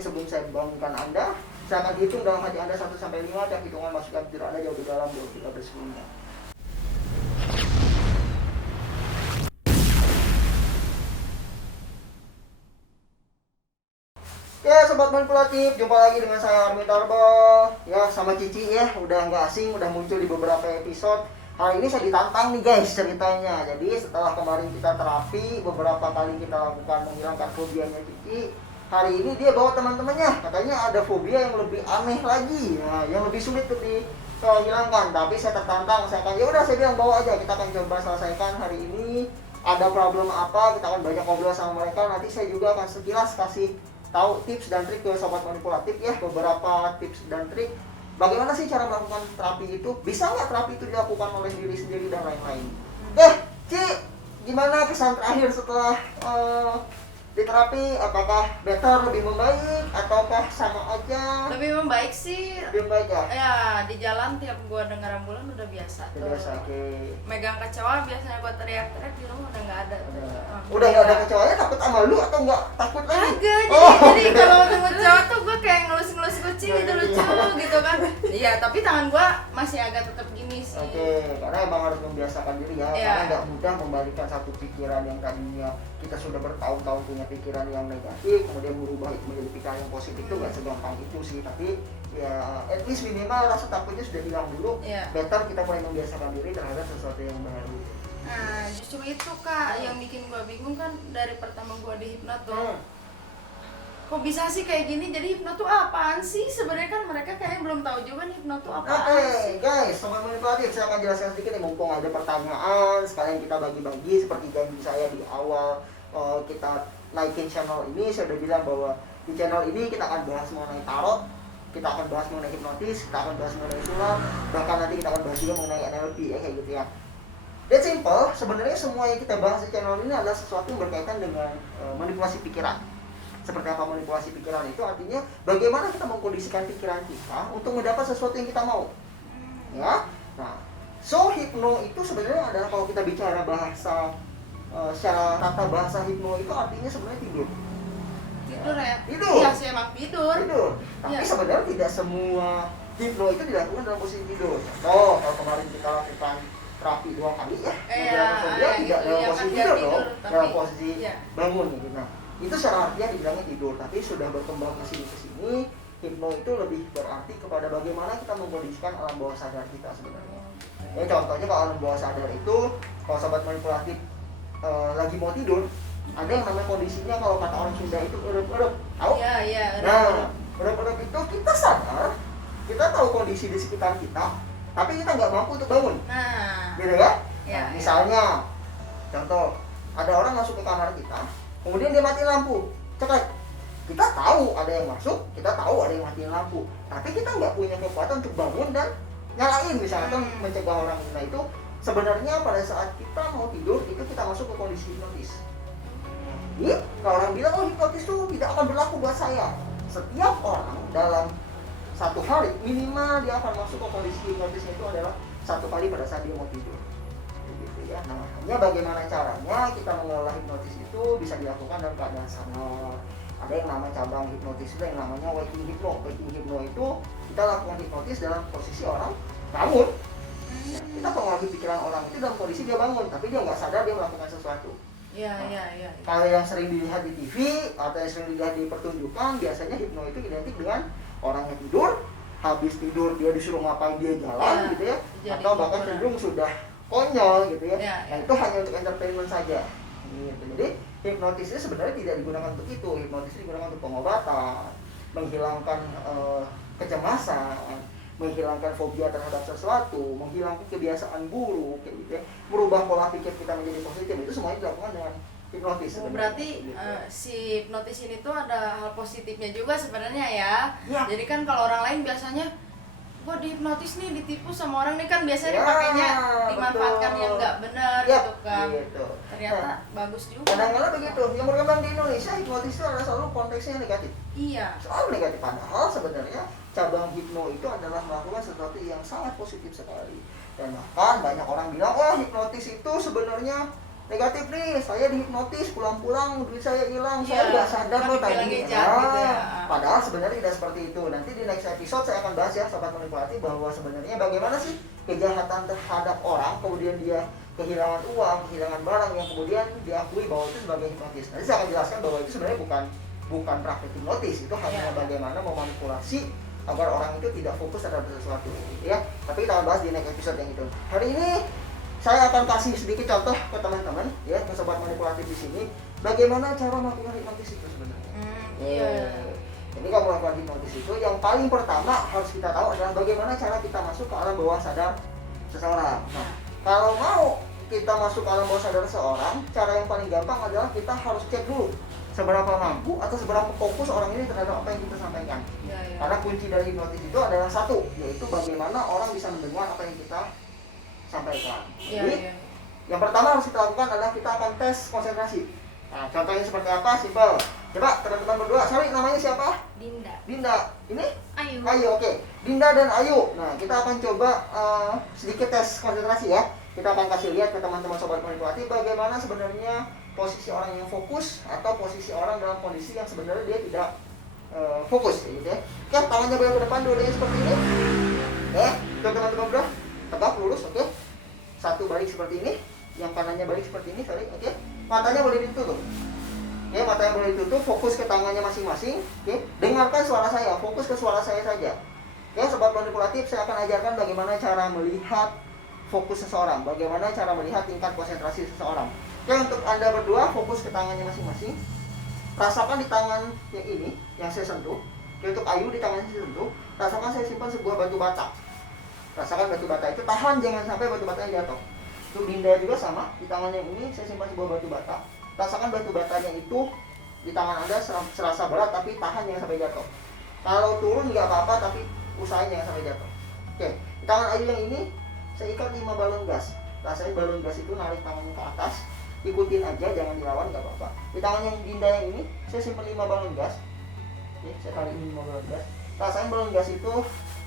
Tapi sebelum saya bangunkan Anda, saya akan hitung dalam hati Anda 1 sampai 5 dan hitungan masukkan tidur Anda jauh di dalam dulu kita bersebelumnya. Ya sobat manipulatif, jumpa lagi dengan saya Armin Tarbal. Ya sama Cici ya, udah nggak asing, udah muncul di beberapa episode. Hari ini saya ditantang nih guys ceritanya. Jadi setelah kemarin kita terapi, beberapa kali kita lakukan menghilangkan fobianya Cici, hari ini dia bawa teman-temannya. Katanya ada fobia yang lebih aneh lagi, nah, yang lebih sulit untuk dihilangkan. Tapi saya tertantang, saya akan ya udah saya bilang bawa aja. Kita akan coba selesaikan hari ini. Ada problem apa? Kita akan banyak ngobrol sama mereka. Nanti saya juga akan sekilas kasih tahu tips dan trik ke sobat manipulatif ya, beberapa tips dan trik bagaimana sih cara melakukan terapi itu, bisa nggak terapi itu dilakukan oleh diri sendiri dan lain-lain. Ci, gimana kesan terakhir setelah di terapi? Apakah better, lebih membaik, ataukah sama aja? Lebih membaik sih. Lebih membaik ya? Ya di jalan tiap gua dengar ambulan udah biasa. Udah biasa, oke. Megang kecoa biasanya gua teriak-teriak di rumah udah nggak ada. Udah nggak ada kecoanya, takut sama lu atau nggak takut lagi? Kagak, jadi kalau ketemu kecoa tuh gua kayak ngelus-ngelus kucing gitu lucu gitu kan. Iya, tapi tangan gua masih agak tetap gini sih. Oke, karena emang harus membiasakan diri ya, karena nggak mudah membalikan satu pikiran yang tadinya kita sudah bertahun-tahun punya pikiran yang negatif, kemudian berubah menjadi pikiran yang positif itu nggak segampang itu sih. Tapi ya at least minimal rasa takutnya sudah hilang dulu. Better kita mulai membiasakan diri terhadap sesuatu yang baru. Nah justru itu Kak yang bikin gua bingung kan dari pertama gua di hipnot tuh. Kok bisa sih kayak gini? Jadi hipnot tuh apaan sih? Sebenarnya kan mereka kayaknya belum tahu juga nih hipnot tuh apaan sih. Guys, sobat manipulatif, saya akan jelaskan sedikit nih mumpung ada pertanyaan, sekalian kita bagi-bagi seperti janji saya di awal kita naikin channel ini. Saya udah bilang bahwa di channel ini kita akan bahas mengenai tarot, kita akan bahas mengenai hipnotis, kita akan bahas mengenai sulap, bahkan nanti kita akan bahas juga mengenai NLP ya kayak gitu ya. That's simple, sebenarnya semua yang kita bahas di channel ini adalah sesuatu yang berkaitan dengan manipulasi pikiran. Seperti apa manipulasi pikiran itu? Artinya bagaimana kita mengkondisikan pikiran kita untuk mendapat sesuatu yang kita mau. Ya. Nah, so hipno itu sebenarnya adalah kalau kita bicara bahasa secara tata bahasa hipno itu artinya sebenarnya tidur. Tidur ya? Tidur. Iya sih emang tidur. Tidur. Tapi sebenarnya tidak semua hipno itu dilakukan dalam posisi tidur. Oh, kalau kemarin kita lakukan terapi 2 kali ya, tidak dalam posisi tidur dong, dalam posisi bangun gitu. Nah, itu secara artinya dibilangnya tidur, tapi sudah berkembang ke sini hipno itu lebih berarti kepada bagaimana kita mengkondisikan alam bawah sadar kita sebenarnya. Ya contohnya kalau alam bawah sadar itu, kalau sobat manipulatif lagi mau tidur, ada yang namanya kondisinya kalau kata orang Sunda itu erup-erup, tahu? Iya. Nah, erup-erup itu kita sadar, kita tahu kondisi di sekitar kita, tapi kita nggak mampu untuk bangun. Nah, gitu kan? Ya, misalnya, contoh, ada orang masuk ke kamar kita, kemudian dia matiin lampu, ceklek. Kita tahu ada yang masuk, kita tahu ada yang matiin lampu, tapi kita nggak punya kekuatan untuk bangun dan nyalain misalnya, atau mencegah orang. Nah itu sebenarnya pada saat kita mau tidur, itu kita masuk ke kondisi hipnotis. Jadi, kalau orang bilang, oh hipnotis itu tidak akan berlaku buat saya. Setiap orang dalam 1 hari, minimal dia akan masuk ke kondisi hipnotisnya itu adalah 1 kali pada saat dia mau tidur. Ya. Nah, hanya bagaimana caranya kita mengelola hipnotis itu bisa dilakukan dalam keadaan sadar. Ada yang namanya cabang hipnotis itu yang namanya waking hypno. Waking hypno itu kita lakukan hipnotis dalam posisi orang bangun. Ya, kita pengaruhi pikiran orang itu dalam kondisi dia bangun, tapi dia nggak sadar dia melakukan sesuatu. Iya. Kalau yang sering dilihat di TV atau yang sering dilihat di pertunjukan, biasanya hipno itu identik dengan orang yang tidur, habis tidur dia disuruh ngapain dia jalan gitu ya, atau bahkan cenderung sudah konyol gitu ya. Nah itu hanya untuk entertainment saja gitu. Jadi hipnotis itu sebenarnya tidak digunakan untuk itu. Hipnotis digunakan untuk pengobatan, menghilangkan kecemasan, menghilangkan fobia terhadap sesuatu, menghilangkan kebiasaan buruk kayak gitu ya, merubah pola pikir kita menjadi positif. Itu semuanya dilakukan dengan hipnotis. Berarti gitu. Si hipnotis ini tuh ada hal positifnya juga sebenarnya ya. Jadi kan kalau orang lain biasanya gua dihipnotis nih, ditipu sama orang nih kan biasanya dipakainya dimanfaatkan yang nggak benar gitu kan. Gitu. Ternyata bagus juga. Kadang-kadang begitu. Yang berkembang di Indonesia hipnotis itu adalah selalu konteksnya negatif. Iya. Selalu negatif, padahal sebenarnya cabang hipno itu adalah melakukan sesuatu yang sangat positif sekali. Dan bahkan banyak orang bilang, oh hipnotis itu sebenarnya negatif nih, saya dihipnotis, pulang-pulang duit saya hilang, Iya, saya nggak sadar kan loh tadi. dibilangnya jahat gitu ya. Padahal sebenarnya tidak seperti itu. Nanti di next episode saya akan bahas ya sobat manipulatif, bahwa sebenarnya bagaimana sih kejahatan terhadap orang, kemudian dia kehilangan uang, kehilangan barang yang kemudian diakui bahwa itu sebagai hipnotis. Nanti saya akan jelaskan bahwa itu sebenarnya bukan praktik hipnotis, itu hanya bagaimana memanipulasi agar orang itu tidak fokus terhadap sesuatu, ya. Tapi kita akan bahas di next episode yang itu. Hari ini saya akan kasih sedikit contoh ke teman-teman, ya, ke sobat manipulatif di sini, bagaimana cara melakukan hipnotis itu sebenarnya. Iya. Jadi kalau melakukan hipnotis itu, yang paling pertama harus kita tahu adalah bagaimana cara kita masuk ke alam bawah sadar seseorang. Nah, kalau mau kita masuk ke alam bawah sadar seseorang, cara yang paling gampang adalah kita harus cek dulu seberapa mampu atau seberapa fokus orang ini terhadap apa yang kita sampaikan. Karena kunci dari hipnotis itu adalah satu, yaitu bagaimana orang bisa mendengar apa yang kita sampaikan. Jadi yang pertama harus kita lakukan adalah kita akan tes konsentrasi. Nah, contohnya seperti apa? Simpel. Coba teman-teman berdua, sorry, namanya siapa? Dinda. Ini? Ayu, oke. Dinda dan Ayu. Nah, kita akan coba sedikit tes konsentrasi ya. Kita akan kasih lihat ke teman-teman sobat manipulatif bagaimana sebenarnya posisi orang yang fokus atau posisi orang dalam kondisi yang sebenarnya dia tidak fokus, gitu ya. Oke, tangannya boleh ke depan, dua-duanya seperti ini. Oke, teman-teman berdua, tegak lurus, oke. Satu balik seperti ini, yang kanannya balik seperti ini, sorry, oke. Matanya boleh ditutup. Oke, matanya boleh ditutup, fokus ke tangannya masing-masing. Oke, dengarkan suara saya, fokus ke suara saya saja. Oke, sobat manipulatif, saya akan ajarkan bagaimana cara melihat fokus seseorang, bagaimana cara melihat tingkat konsentrasi seseorang. Oke, untuk Anda berdua, fokus ke tangannya masing-masing. Rasakan di tangan yang ini, yang saya sentuh. Oke, untuk Ayu di tangannya saya sentuh. Rasakan saya simpan sebuah batu bata. Rasakan batu bata itu, tahan jangan sampai batu batanya jatuh. Untuk Dinda juga sama, di tangan yang ini saya simpan sebuah batu bata. Rasakan batu batanya itu di tangan Anda serasa berat, tapi tahan jangan sampai jatuh. Kalau turun nggak apa-apa, tapi usahain jangan sampai jatuh. Oke, di tangan Ayu yang ini saya ikat 5 balon gas. Rasain balon gas itu narik tangannya ke atas. Ikutin aja, jangan dilawan, nggak apa-apa. Di tangan yang Dinda yang ini saya simpan 5 balon gas. Oke, saya tarik 5 balon gas. Rasain balon gas itu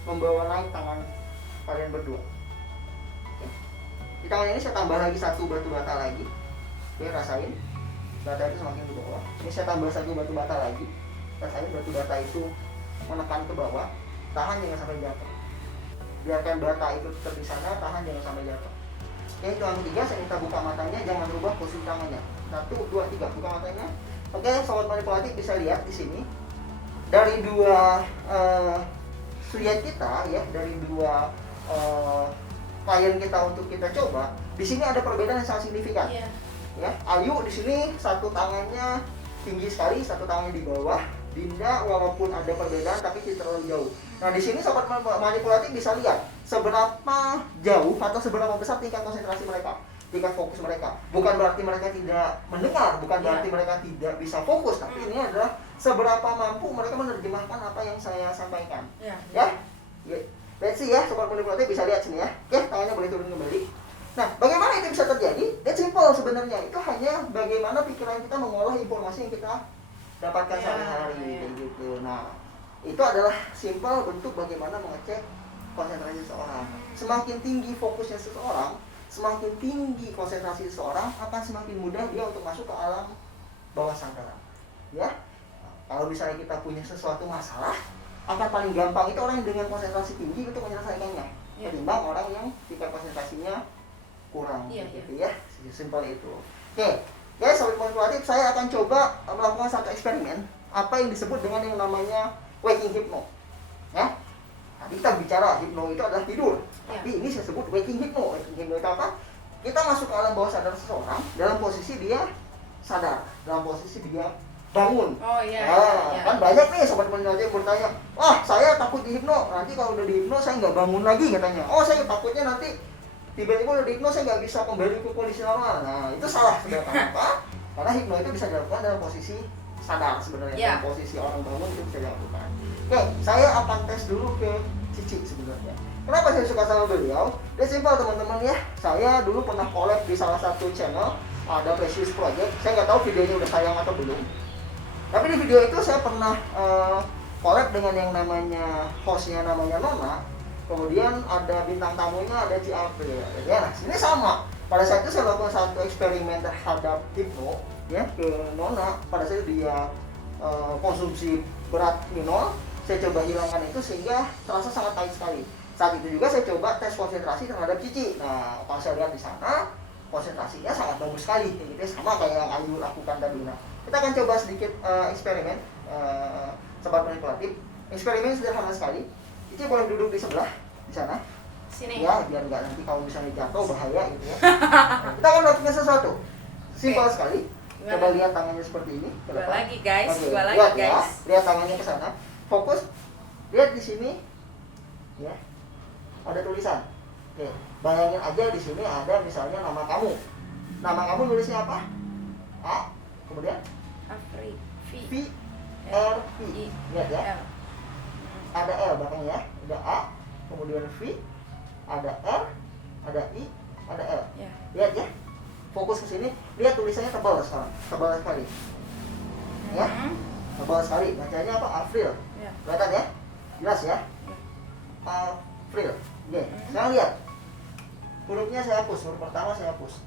membawa naik tangan kalian berdua. Oke. Di tangan ini saya tambah lagi 1 batu bata lagi. Oke, rasain bata itu semakin ke bawah. Ini saya tambah 1 batu bata lagi. Rasain batu bata itu menekan ke bawah. Tahan jangan sampai jatuh. Biarkan bata itu tetap di sana, tahan jangan sampai jatuh. Oke, itu yang ketiga, saya minta buka matanya, jangan rubah posisi tangannya. 1, 2, 3, buka matanya. Oke, sobat manipulatif bisa lihat di sini dari dua klien kita ya, dari dua klien kita untuk kita coba, di sini ada perbedaan yang sangat signifikan. Ya, Ayu di sini satu tangannya tinggi sekali, satu tangannya di bawah. Dinda walaupun ada perbedaan tapi tidak terlalu jauh. Nah, di sini sobat manipulatif bisa lihat seberapa jauh atau seberapa besar tingkat konsentrasi mereka, tingkat fokus mereka. Bukan berarti mereka tidak mendengar, bukan berarti mereka tidak bisa fokus, tapi ini adalah seberapa mampu mereka menerjemahkan apa yang saya sampaikan. Ya. Let's see ya, sobat manipulatif bisa lihat sini ya. Oke, tangannya boleh turun kembali. Nah, bagaimana itu bisa terjadi? That's simple sebenarnya. Itu hanya bagaimana pikiran kita mengolah informasi yang kita dapatkan sehari-hari, gitu. Nah, itu adalah simple bentuk bagaimana mengecek konsentrasi seseorang. Semakin tinggi fokusnya seseorang, semakin tinggi konsentrasi seseorang, akan semakin mudah dia untuk masuk ke alam bawah sadar. Ya, kalau misalnya kita punya sesuatu masalah, akan paling gampang itu orang yang dengan konsentrasi tinggi untuk menyelesaikannya, ketimbang orang yang tingkat konsentrasinya kurang, gitu ya. Simpel itu. Oke. Guys, sobat manipulatif, saya akan coba melakukan satu eksperimen apa yang disebut dengan yang namanya waking hypno. Ya. Tadi kita bicara hypno itu adalah tidur. Tapi ini saya sebut waking hypno. Waking hypno itu apa? Kita masuk ke alam bawah sadar seseorang dalam posisi dia sadar, dalam posisi dia bangun. Kan banyak nih sobat manipulatif yang bertanya, "Wah, saya takut di hypno. Nanti kalau udah di hypno saya nggak bangun lagi," katanya. "Oh, saya takutnya nanti tiba-tiba udah di hypno saya nggak bisa kembali ke kondisi normal." Nah, itu salah sebenarnya. Kenapa? Karena hypno itu bisa dilakukan dalam posisi sadar sebenarnya. Dalam posisi orang bangun itu bisa dilakukan. Oke, saya akan tes dulu ke Cici sebenarnya. Kenapa saya suka sama beliau? Dia simpel teman-teman ya. Saya dulu pernah collab di salah satu channel, ada Precious Project. Saya nggak tahu videonya udah tayang atau belum. Tapi di video itu saya pernah collab dengan yang namanya hostnya namanya Nona. Kemudian ada bintang tamunya, ada Ci April. Ya, nah, ini sama. Pada saat itu saya lakukan satu eksperimen terhadap Hipno ya ke Nona. Pada saat itu dia konsumsi berat minol, saya coba hilangkan itu sehingga terasa sangat pahit sekali. Saat itu juga saya coba tes konsentrasi terhadap Cici. Nah, kalau saya lihat di sana konsentrasinya sangat bagus sekali, gitu ya, sama kayak yang Ayu lakukan tadi. Nah, kita akan coba sedikit eksperimen sobat manipulatif. Eksperimen sederhana sekali. Cici boleh duduk di sebelah di sana. Sini. Ya, biar nggak nanti kalau misalnya jatuh bahaya gitu ya. Nah, kita akan lakukan sesuatu. Simpel sekali. Gimana? Coba lihat tangannya seperti ini. Ke Dua depan. lagi guys, Oke, dua lagi lihat ya. guys. Lihat tangannya ke sana. Fokus. Lihat di sini. Ya. Ada tulisan. Oke. Bayangin aja di sini ada misalnya nama kamu. Nama kamu nulisnya apa? A. Kemudian Afri, V V, R P. I, Lihat ya. L. Ada L belakangnya ya. Ada A, kemudian V, ada R, ada I, ada L. Ya. Lihat ya. Fokus ke sini. Lihat tulisannya tebal sekarang. Tebal sekali. Ya. Tebal sekali. Bacanya apa? April. Ya. Kelihatan ya? Jelas ya? April. Oke. Sekarang lihat. Hurufnya saya hapus. Huruf pertama saya hapus.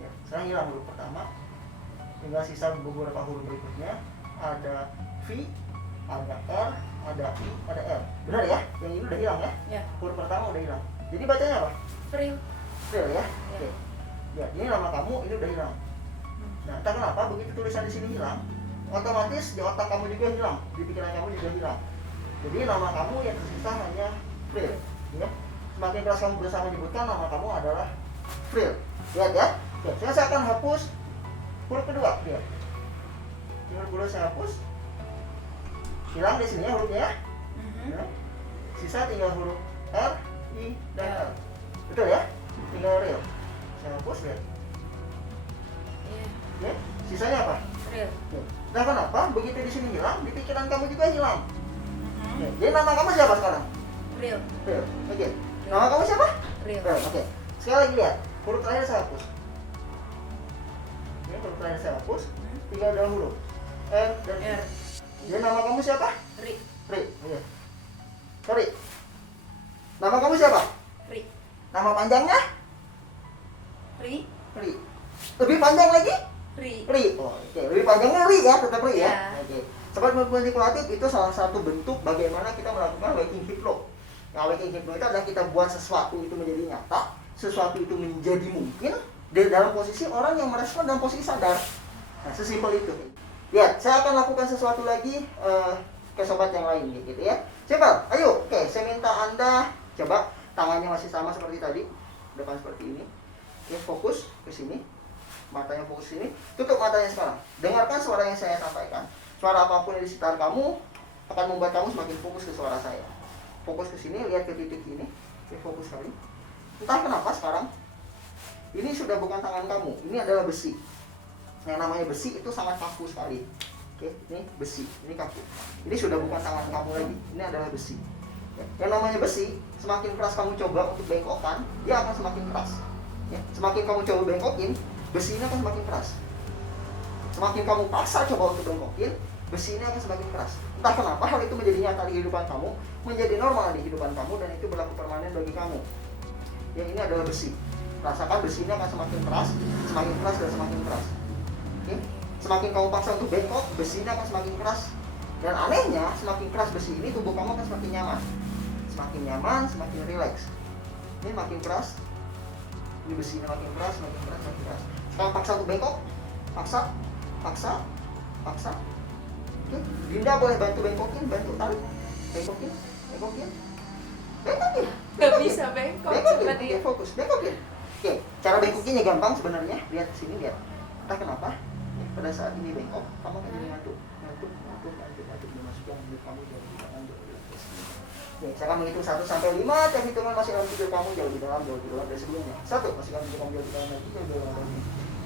Ya. Sekarang hilang huruf pertama. Tinggal sisa beberapa huruf berikutnya. Ada V, ada R, ada I, ada L. Benar ya? Yang ini udah hilang ya? Ya. Huruf pertama udah hilang. Jadi bacanya apa? April. April ya? Ya. Oke. Ya, ini nama kamu ini udah hilang. Nah, entah kenapa begitu tulisan di sini hilang, otomatis di otak kamu juga hilang, di pikiran kamu juga hilang. Jadi nama kamu yang tersisa hanya April. Ya. Semakin keras kamu berusaha menyebutkan nama kamu adalah April. Lihat ya. Oke, saya akan hapus huruf kedua. Lihat. Huruf kedua saya hapus. Hilang di sini ya hurufnya ya. Ya. Sisa tinggal huruf R, I, dan L. Betul ya? Tinggal real. Saya hapus lihat. Iya. Ya. Sisanya apa? April. Ya. Nah kenapa? Begitu di sini hilang, di pikiran kamu juga hilang. Ya. Jadi nama kamu siapa sekarang? April. Real. Oke. Nama kamu siapa? April. Real. Oke. Sekali lagi lihat. Huruf terakhir saya hapus. Ini huruf terakhir saya hapus. Tinggal dua huruf. R dan I. R. Jadi nama kamu siapa? Ri. Ri. Iya. Sorry. Nama kamu siapa? Ri. Nama panjangnya? Ri. Ri. Lebih panjang lagi? Ri. Ri. Oh, oke. Lebih panjangnya Ri ya, tetap Ri ya. Ya. Oke. Sobat manipulatif itu salah satu bentuk bagaimana kita melakukan waking hypno. Nah, waking hypno itu adalah kita buat sesuatu itu menjadi nyata, sesuatu itu menjadi mungkin dalam posisi orang yang merespon dalam posisi sadar. Nah, sesimpel itu. Lihat, saya akan lakukan sesuatu lagi ke sobat yang lain gitu ya. Coba, ayo. Oke, saya minta Anda coba tangannya masih sama seperti tadi, depan seperti ini. Oke, fokus ke sini. Matanya fokus sini. Tutup matanya sekarang. Dengarkan suara yang saya sampaikan. Suara apapun yang di sekitar kamu akan membuat kamu semakin fokus ke suara saya. Fokus ke sini, lihat ke titik ini. Oke, fokus sekali. Entah kenapa sekarang ini sudah bukan tangan kamu, ini adalah besi. Yang namanya besi itu sangat kaku sekali. Oke, ini besi, ini kaku. Ini sudah bukan tangan kamu lagi, ini adalah besi. Yang namanya besi, semakin keras kamu coba untuk bengkokkan, dia akan semakin keras. Ya, semakin kamu coba bengkokin, besi ini akan semakin keras. Semakin kamu paksa coba untuk bengkokin, besi ini akan semakin keras. Entah kenapa hal itu menjadi nyata di kehidupan kamu, menjadi normal di kehidupan kamu, dan itu berlaku permanen bagi kamu. Yang ini adalah besi. Rasakan besi ini akan semakin keras, dan semakin keras. Oke? Semakin kamu paksa untuk bengkok, besi ini akan semakin keras. Dan anehnya, semakin keras besi ini, tubuh kamu akan semakin nyaman. Semakin nyaman, semakin rileks. Ini makin keras. Ini besi ini makin keras, makin keras, makin keras. Sekarang paksa untuk bengkok. Paksa. Oke? Dinda boleh bantu bengkokin, bantu tarik. Bengkokin. Gak bisa bengkok, coba Oke, dia. fokus. Bengkokin. Oke, cara bengkokinnya gampang sebenarnya. Lihat sini, lihat. Entah kenapa, ya, pada saat ini bengkok, kamu akan jadi ngantuk. Dimasukkan hidup kamu jauh lebih dalam, jauh lebih dalam. Oke, saya akan menghitung 1 sampai 5, dan hitungan masih dalam tidur kamu jauh lebih dalam dari sebelumnya. 1, masukkan tidur kamu jauh lebih dalam lagi, jauh lebih dalam lagi.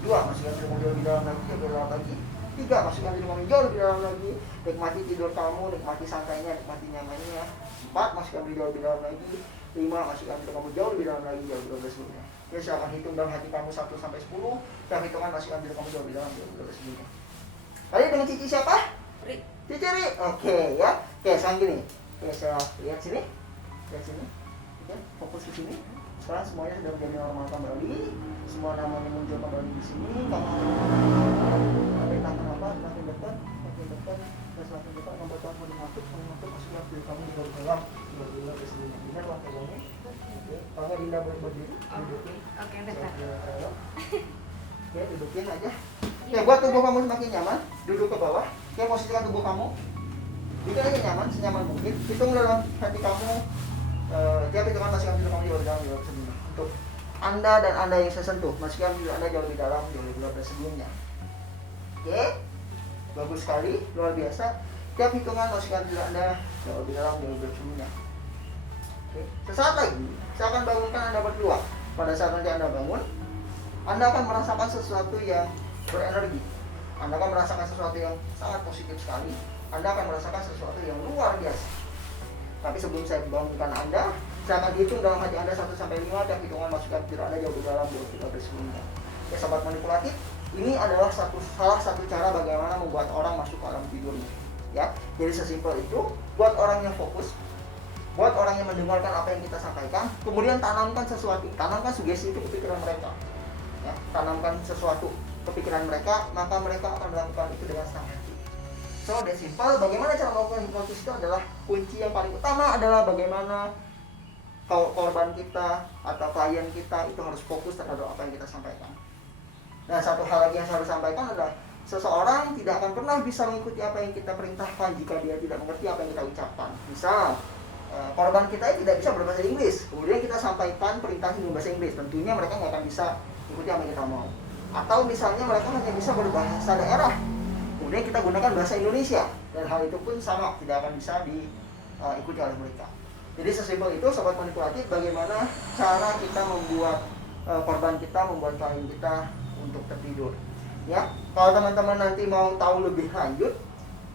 2, masukkan tidur kamu jauh lebih dalam lagi, jauh lebih dalam lagi. 3, masukkan tidur kamu jauh lebih dalam lagi. Nikmati tidur kamu, nikmati santainya, nikmati nyamannya. 4, masukkan tidur jauh lebih dalam lagi. 5, masukkan tidur kamu jauh lebih dalam lagi, jauh lebih dalam dari sebelumnya. Ya, saya akan hitung dalam hati kamu 1 sampai 10. Dan hitungan masukkan tidur kamu jauh lebih dalam, jauh lebih dalam dari sebelumnya. Tadi dengan Cici siapa? Ri. Cici Ri. Oke ya. Oke, sekarang gini. Oke, saya lihat sini. Lihat sini. Oke, fokus ke sini. sekarang semuanya sudah menjadi normal kembali, semua namanya muncul kembali di sini. Kamu perintahkan apa? Makin dekat, dan semakin dekat membuat kamu masuk masuklah diri kamu di dalam ke sini. Benar lah kayaknya. Oke, kalau Dinda berdiri, dudukin. Oke, dekat. Oke, dudukin aja. Oke, buat tubuh kamu semakin nyaman, duduk ke bawah. Oke, posisikan tubuh kamu. Bikin aja nyaman, senyaman mungkin. Hitung dalam hati kamu. Tiap hitungan masukkan diri kamu di dalam sebelumnya. Untuk Anda dan Anda yang saya sentuh, masukkan diri Anda jauh lebih dalam, jauh lebih luar dari sebelumnya. Oke, bagus sekali, luar biasa. Tiap hitungan masukkan diri Anda jauh lebih dalam, jauh lebih dari sebelumnya. Oke, sesaat lagi saya akan bangunkan Anda berdua. Pada saat nanti Anda bangun, Anda akan merasakan sesuatu yang berenergi. Anda akan merasakan sesuatu yang sangat positif sekali. Anda akan merasakan sesuatu yang luar biasa. Tapi sebelum saya bangunkan Anda, saya akan hitung dalam hati Anda 1 sampai 5. Tiap hitungan masukkan diri Anda jauh lebih dalam, jauh lebih dari sebelumnya. Ya, sobat manipulatif, ini adalah salah satu cara bagaimana membuat orang masuk ke alam tidurnya. Ya, jadi sesimpel itu, buat orang yang fokus, buat orang yang mendengarkan apa yang kita sampaikan, kemudian tanamkan sesuatu, tanamkan sugesti itu ke pikiran mereka. Ya, tanamkan sesuatu ke pikiran mereka, maka mereka akan melakukan itu dengan senang hati. So, that's simple. Bagaimana cara melakukan hipnotis itu adalah kunci yang paling utama adalah bagaimana korban kita atau klien kita itu harus fokus terhadap apa yang kita sampaikan. Dan satu hal lagi yang saya harus sampaikan adalah seseorang tidak akan pernah bisa mengikuti apa yang kita perintahkan jika dia tidak mengerti apa yang kita ucapkan. Misal, korban kita tidak bisa berbahasa Inggris, kemudian kita sampaikan perintah dengan bahasa Inggris, tentunya mereka nggak akan bisa ikuti apa yang kita mau. Atau misalnya mereka hanya bisa berbahasa daerah, kemudian kita gunakan bahasa Indonesia, dan hal itu pun sama, tidak akan bisa diikuti oleh mereka. Jadi sesimpel itu, sobat manipulatif, bagaimana cara kita membuat korban kita, membuat klien kita untuk tertidur. Ya, kalau teman-teman nanti mau tahu lebih lanjut,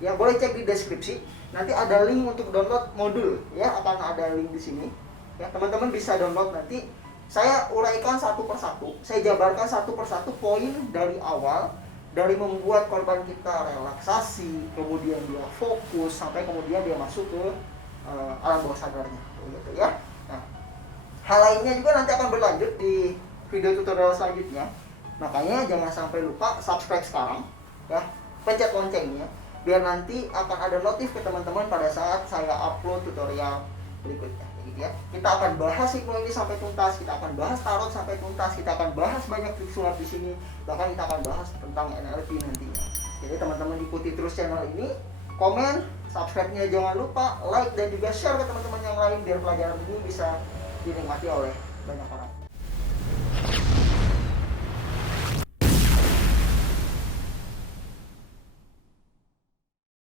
ya boleh cek di deskripsi. Nanti ada link untuk download modul, ya akan ada link di sini. Ya, teman-teman bisa download nanti. Saya uraikan satu persatu, saya jabarkan satu persatu poin dari awal, dari membuat korban kita relaksasi, kemudian dia fokus, sampai kemudian dia masuk ke alam bawah sadarnya, gitu ya. Nah, hal lainnya juga nanti akan berlanjut di video tutorial selanjutnya. Makanya jangan sampai lupa subscribe sekarang, ya, pencet loncengnya, biar nanti akan ada notif ke teman-teman pada saat saya upload tutorial berikutnya, gitu ya. Kita akan bahas hipnotis sampai tuntas, kita akan bahas tarot sampai tuntas, kita akan bahas banyak trik sulap di sini, bahkan kita akan bahas tentang NLP nantinya. Jadi teman-teman ikuti terus channel ini, komen, subscribe-nya jangan lupa, like dan juga share ke teman-teman yang lain biar pelajaran ini bisa dinikmati oleh banyak orang.